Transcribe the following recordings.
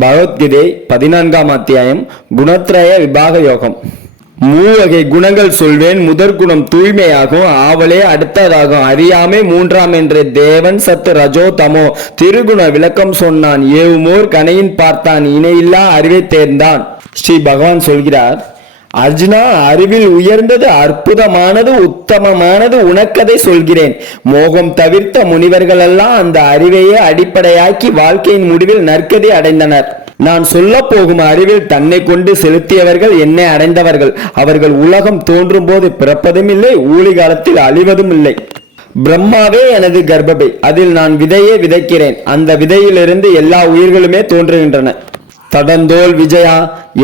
பகவத்கீதை 14ஆம் அத்தியாயம் குணத்ரய விபாக யோகம். மூவகை குணங்கள் சொல்வேன். முதற் குணம் தூய்மையாகும், ஆவலே அடுத்ததாகும், அறியாமை மூன்றாம் என்று தேவன் சத்து ரஜோ தமோ திருகுண விளக்கம் சொன்னான். ஏவுமோர் கனையின் பார்த்தான், இணையில்லா அறிவை தேர்ந்தான். ஸ்ரீ பகவான் சொல்கிறார், அர்ஜுனா, அறிவில் உயர்ந்தது, அற்புதமானது, உத்தமமானது உனக்கதை சொல்கிறேன். மோகம் தவிர்த்த முனிவர்கள் எல்லாம் அந்த அறிவையே அடிப்படையாக்கி வாழ்க்கையின் முடிவில் நற்கதி அடைந்தனர். நான் சொல்ல போகும் அறிவில் தன்னை கொண்டு செலுத்தியவர்கள் என்னை அடைந்தவர்கள். அவர்கள் உலகம் தோன்றும் போது பிறப்பதும் இல்லை, ஊழி காலத்தில் அழிவதும் இல்லை. பிரம்மாவே எனது கர்ப்பபை, அதில் நான் விதையே விதைக்கிறேன். அந்த விதையிலிருந்து எல்லா உயிர்களுமே தோன்றுகின்றன. தடந்தோல் விஜயா,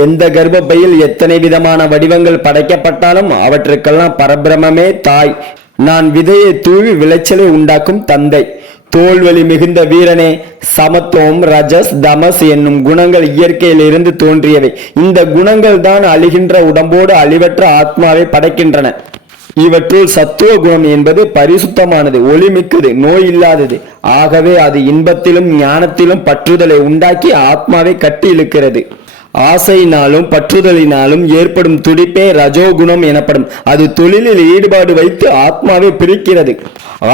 எந்த கர்ப்பப்பையில் எத்தனை விதமான வடிவங்கள் படைக்கப்பட்டாலும் அவற்றுக்கெல்லாம் பரபிரமே தாய். நான் விதையை தூவி விளைச்சலை உண்டாக்கும் தந்தை. தோல்வலி மிகுந்த வீரனே, சமத்துவம், ரஜஸ், தமஸ் என்னும் குணங்கள் இயற்கையில் இருந்து தோன்றியவை. இந்த குணங்கள் தான் அழிகின்ற உடம்போடு அழிவற்ற ஆத்மாவை படைக்கின்றன. இவற்றுள் சத்துவ குணம் என்பது பரிசுத்தமானது, ஒளிமிக்கது, நோய் இல்லாதது. ஆகவே அது இன்பத்திலும் ஞானத்திலும் பற்றுதலை உண்டாக்கி ஆத்மாவை கட்டி இழுக்கிறது. ஆசையினாலும் பற்றுதலினாலும் ஏற்படும் துடிப்பே ரஜோகுணம் எனப்படும். அது தொழிலில் ஈடுபாடு வைத்து ஆத்மாவை பிரிக்கிறது.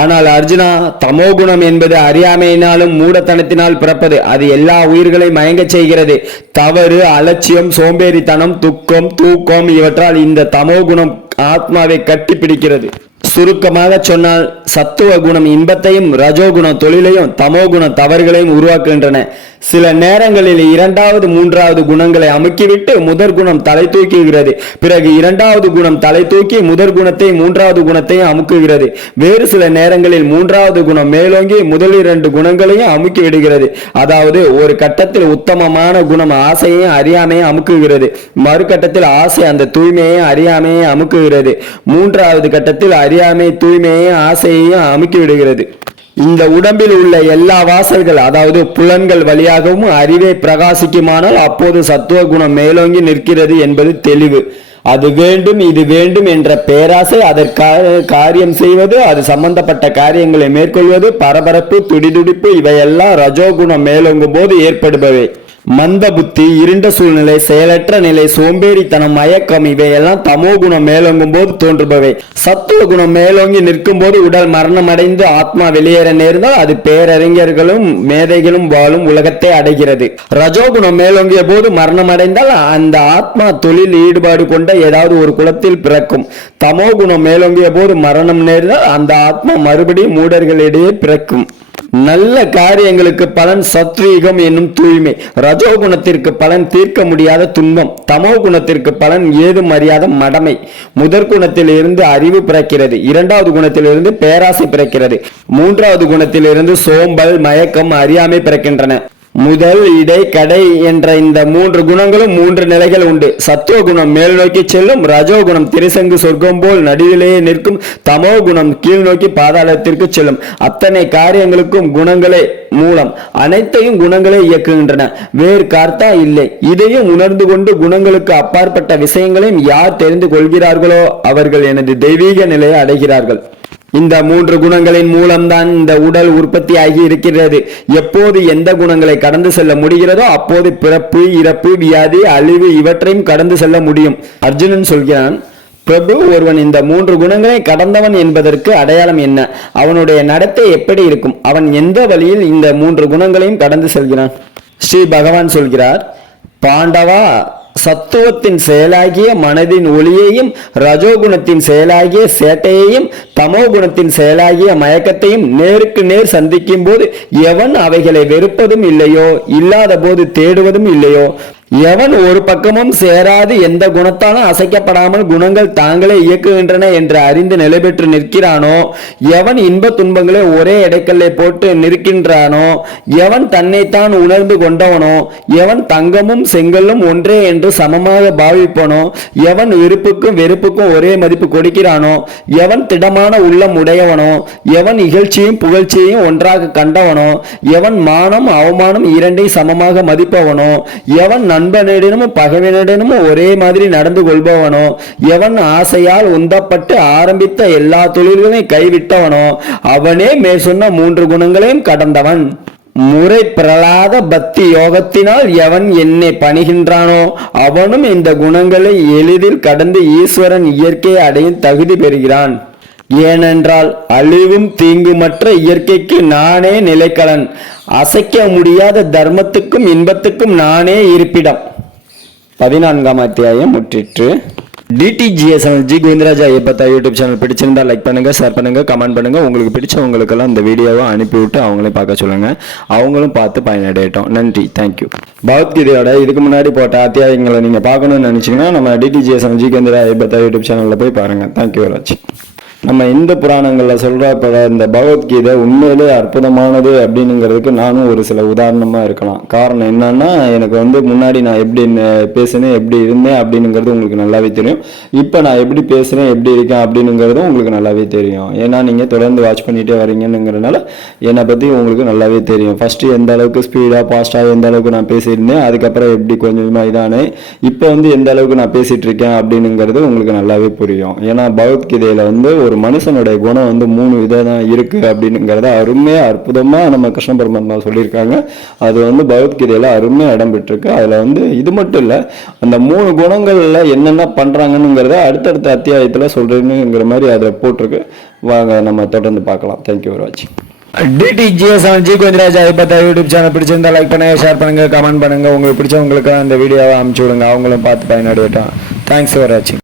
ஆனால் அர்ஜுனா, தமோகுணம் என்பது அறியாமையினாலும் மூடத்தனத்தினால் பிறப்பது. அது எல்லா உயிர்களையும் மயங்க செய்கிறது. தவறு, அலட்சியம், சோம்பேறித்தனம், துக்கம், தூக்கம் இவற்றால் இந்த தமோகுணம் ஆத்மாவை கட்டி பிடிக்கிறது. சுருக்கமாக சொன்னால், சத்துவ குணம் இன்பத்தையும், ரஜோகுணம் தொழிலையும், தமோகுணம் தவறுகளையும் உருவாக்குகின்றன. சில நேரங்களில் இரண்டாவது மூன்றாவது குணங்களை அமுக்கிவிட்டு முதற் குணம் தலை தூக்குகிறது. பிறகு இரண்டாவது குணம் தலை தூக்கி முதற் குணத்தை மூன்றாவது குணத்தையும் அமுக்குகிறது. வேறு சில நேரங்களில் மூன்றாவது குணம் மேலோங்கி முதல் இரண்டு குணங்களையும் அமுக்கி விடுகிறது. அதாவது ஒரு கட்டத்தில் உத்தமமான குணம் ஆசையையும் அறியாமையும் அமுக்குகிறது. மறு கட்டத்தில் ஆசை அந்த தூய்மையையும் அறியாமையை அமுக்குகிறது. மூன்றாவது கட்டத்தில் அறியாமை தூய்மையையும் ஆசையையும் அமுக்கி விடுகிறது. இந்த உடம்பில் உள்ள எல்லா வாசல்கள், அதாவது புலன்கள் வழியாகவும் அறிவை பிரகாசிக்குமானால் அப்போது சத்துவ குணம் மேலோங்கி நிற்கிறது என்பது தெளிவு. அது வேண்டும், இது வேண்டும் என்ற பேராசை, அதற்காக காரியம் செய்வது, அது சம்பந்தப்பட்ட காரியங்களை மேற்கொள்வது, பரபரப்பு, துடிதுடிப்பு இவையெல்லாம் ரஜோகுணம் மேலோங்கும் போது ஏற்படுபவை. மந்த புத்தி, இருண்ட சூழ்நிலை, செயலற்ற நிலை, சோம்பேறித்தனம், மயக்கம் இவையெல்லாம் தமோ குணம் மேலோங்கும் போது தோன்றுபவை. சத்துவ குணம் மேலோங்கி நிற்கும் போது உடல் மரணம் அடைந்து ஆத்மா வெளியேற நேர்ந்தால் அது பேரறிஞர்களும் மேதைகளும் வாழும் உலகத்தை அடைகிறது. ரஜோகுணம் மேலோங்கிய போது மரணம் அடைந்தால் அந்த ஆத்மா தொழில் ஈடுபாடு கொண்ட ஏதாவது ஒரு குலத்தில் பிறக்கும். தமோ குணம் மேலோங்கிய போது மரணம் நேர்ந்தால் அந்த ஆத்மா மறுபடியும் மூடர்களிடையே பிறக்கும். நல்ல காரியங்களுக்கு பலன் சத்வீகம் என்னும் தூய்மை. ரஜோகுணத்திற்கு பலன் தீர்க்க முடியாத துன்பம். தமோ குணத்திற்கு பலன் ஏதும் அறியாத மடமை. முதற் குணத்தில் இருந்து அறிவு பிறக்கிறது. இரண்டாவது குணத்திலிருந்து பேராசை பிறக்கிறது. மூன்றாவது குணத்திலிருந்து சோம்பல், மயக்கம், அறியாமை பிறக்கின்றன. முதல், இடை, கடை என்ற இந்த மூன்று குணங்களும் மூன்று நிலைகள் உண்டு. சத்துவ குணம் மேல் நோக்கி செல்லும், ரஜோகுணம் திரிசங்கு சொர்க்கம் போல் நடுவிலேயே நிற்கும், தமோ குணம் கீழ் நோக்கி பாதாளத்திற்கு செல்லும். அத்தனை காரியங்களுக்கும் குணங்களே மூலம். அனைத்தையும் குணங்களே இயக்குகின்றன, வேறு கார்த்தா இல்லை. இதையும் உணர்ந்து கொண்டு குணங்களுக்கு அப்பாற்பட்ட விஷயங்களையும் யார் தெரிந்து கொள்கிறார்களோ அவர்கள் எனது தெய்வீக நிலையை அடைகிறார்கள். இந்த மூன்று குணங்களின் மூலம்தான் இந்த உடல் உற்பத்தி ஆகி இருக்கிறது. எப்போது எந்த குணங்களை கடந்து செல்ல முடிகிறதோ அப்போது பிறப்பு, இறப்பு, வியாதி, அழிவு இவற்றையும் கடந்து செல்ல முடியும். அர்ஜுனன் சொல்கிறான், பிரபு, ஒருவன் இந்த மூன்று குணங்களை கடந்தவன் என்பதற்கு அடையாளம் என்ன? அவனுடைய நடத்தை எப்படி இருக்கும்? அவன் எந்த வழியில் இந்த மூன்று குணங்களையும் கடந்து செல்கிறான்? ஸ்ரீ பகவான் சொல்கிறார், பாண்டவா, சத்துவத்தின் செயலாகிய மனதின் ஒளியையும், ரஜோகுணத்தின் செயலாகிய சேட்டையையும், தமோ குணத்தின் செயலாகிய மயக்கத்தையும் நேருக்கு நேர் சந்திக்கும் போது எவன் அவைகளை வெறுப்பதும் இல்லையோ, இல்லாத போது தேடுவதும் இல்லையோ, எவன் ஒரு பக்கமும் சேராது எந்த குணத்தாலும் அசைக்கப்படாமல் குணங்கள் தாங்களே இயக்குகின்றன என்று அறிந்து நிலை பெற்று நிற்கிறானோ, எவன் இன்ப துன்பங்களை ஒரே இடைக்கல்லை போட்டு நிற்கின்றானோ, எவன் தன்னைத்தான் உணர்ந்து கொண்டவனோ, எவன் தங்கமும் செங்கல்லும் ஒன்றே என்று சமமாக பாவிப்பனோ, எவன் விருப்புக்கும் வெறுப்புக்கும் ஒரே மதிப்பு கொடுக்கிறானோ, எவன் திடமான உள்ளம் உடையவனோ, எவன் இகழ்ச்சியும் புகழ்ச்சியையும் ஒன்றாக கண்டவனோ, எவன் மானம் அவமானம் இரண்டை சமமாக மதிப்பவனோ, எவன் நண்பனிடமும் பகைவனிடமும் ஒரே மாதிரி நடந்து கொள்பவனோ, எவன் ஆசையால் உந்தப்பட்டு ஆரம்பித்த எல்லா தொழில்களையும் கைவிட்டவனோ அவனே மேற்சொன்ன மூன்று குணங்களையும் கடந்தவன். முறை பிரலாத பக்தி யோகத்தினால் எவன் என்னை பணிகின்றானோ அவனும் இந்த குணங்களை எளிதில் கடந்து ஈஸ்வரன் இயற்கையை அடையும் தகுதி பெறுகிறான். ஏனென்றால் அழிவும் தீங்குமற்ற இயற்கைக்கு நானே நிலைக்களன், அசைக்க முடியாத தர்மத்துக்கும் இன்பத்துக்கும் நானே இருப்பிடம். 14ஆம் அத்தியாயம் முற்றிற்று. டிடிஜிஎஸ் G Govindaraj Ayyappa YouTube channel பிடிச்சிருந்தா லைக் பண்ணுங்க, ஷேர் பண்ணுங்க, கமெண்ட் பண்ணுங்க. உங்களுக்கு பிடிச்சவங்களுக்கெல்லாம் இந்த வீடியோவை அனுப்பிவிட்டு அவங்களையும் பார்க்க சொல்லுங்க, அவங்களும் பார்த்து பயனடையட்டும். நன்றி, தேங்க்யூ. பகவத்கீதையோட இதுக்கு முன்னாடி போட்ட அத்தியாயங்களை நீங்க பார்க்கணும்னு நினைச்சீங்கன்னா நம்ம டிடிஜிஎஸ் ஜி கோவிந்தராஜ் ஐயப்பா யூடியூப் சேனல்ல போய் பாருங்க. Thank you very much. நம்ம இந்த புராணங்களில் சொல்கிறப்ப இந்த பகவத்கீதை உண்மையிலே அற்புதமானது அப்படின்னுங்கிறதுக்கு நானும் ஒரு சில உதாரணமாக இருக்கலாம். காரணம் என்னன்னா, எனக்கு முன்னாடி நான் எப்படி பேசினேன், எப்படி இருந்தேன் அப்படின்னுங்கிறது உங்களுக்கு நல்லாவே தெரியும். இப்போ நான் எப்படி பேசுகிறேன், எப்படி இருக்கேன் அப்படின்னுங்கிறதும் உங்களுக்கு நல்லாவே தெரியும். ஏன்னா நீங்கள் தொடர்ந்து வாட்ச் பண்ணிகிட்டே வரீங்கன்னுங்கிறதுனால என்னை பற்றி உங்களுக்கு நல்லாவே தெரியும். ஃபஸ்ட்டு எந்த அளவுக்கு ஸ்பீடாக ஃபாஸ்ட்டாக எந்த அளவுக்கு நான் பேசியிருந்தேன், அதுக்கப்புறம் எப்படி கொஞ்சமாக இதானே இப்போ எந்த அளவுக்கு நான் பேசிகிட்டு இருக்கேன் அப்படின்னுங்கிறது உங்களுக்கு நல்லாவே புரியும். ஏன்னா பகவத்கீதையில் ஒரு மனுஷனுடைய குணம் 3 விதம் தான் இருக்கு அப்படிங்கிறத அருமையா அற்புதமா நம்ம கிருஷ்ண பரமாத்மா சொல்லியிருக்காங்க. அது பகவத்கீதையில அருமையா இடம் பெற்றிருக்கு. அதுல இது மட்டும் இல்ல, அந்த 3 குணங்கள்ல என்னென்ன பண்றாங்கன்னுங்கிறத அடுத்தடுத்த அத்தியாயத்துல சொல்றேன்னுங்கிற மாதிரி அதை போட்டிருக்கு. வாங்க நம்ம தொடர்ந்து பார்க்கலாம். Thank you very much. டிடிஜிஎஸ் G Govindaraj Ayyappa YouTube channel பிடிச்சிருந்தா லைக் பண்ணுங்க, ஷேர் பண்ணுங்க, கமெண்ட் பண்ணுங்க. உங்களுக்கு பிடிச்சவங்களுக்கு அந்த வீடியோவை அனுப்பிச்சு விடுங்க, அவங்களும் பார்த்து பயனடையட்டும். தேங்க்ஸ் ஃபார் வாட்சிங்.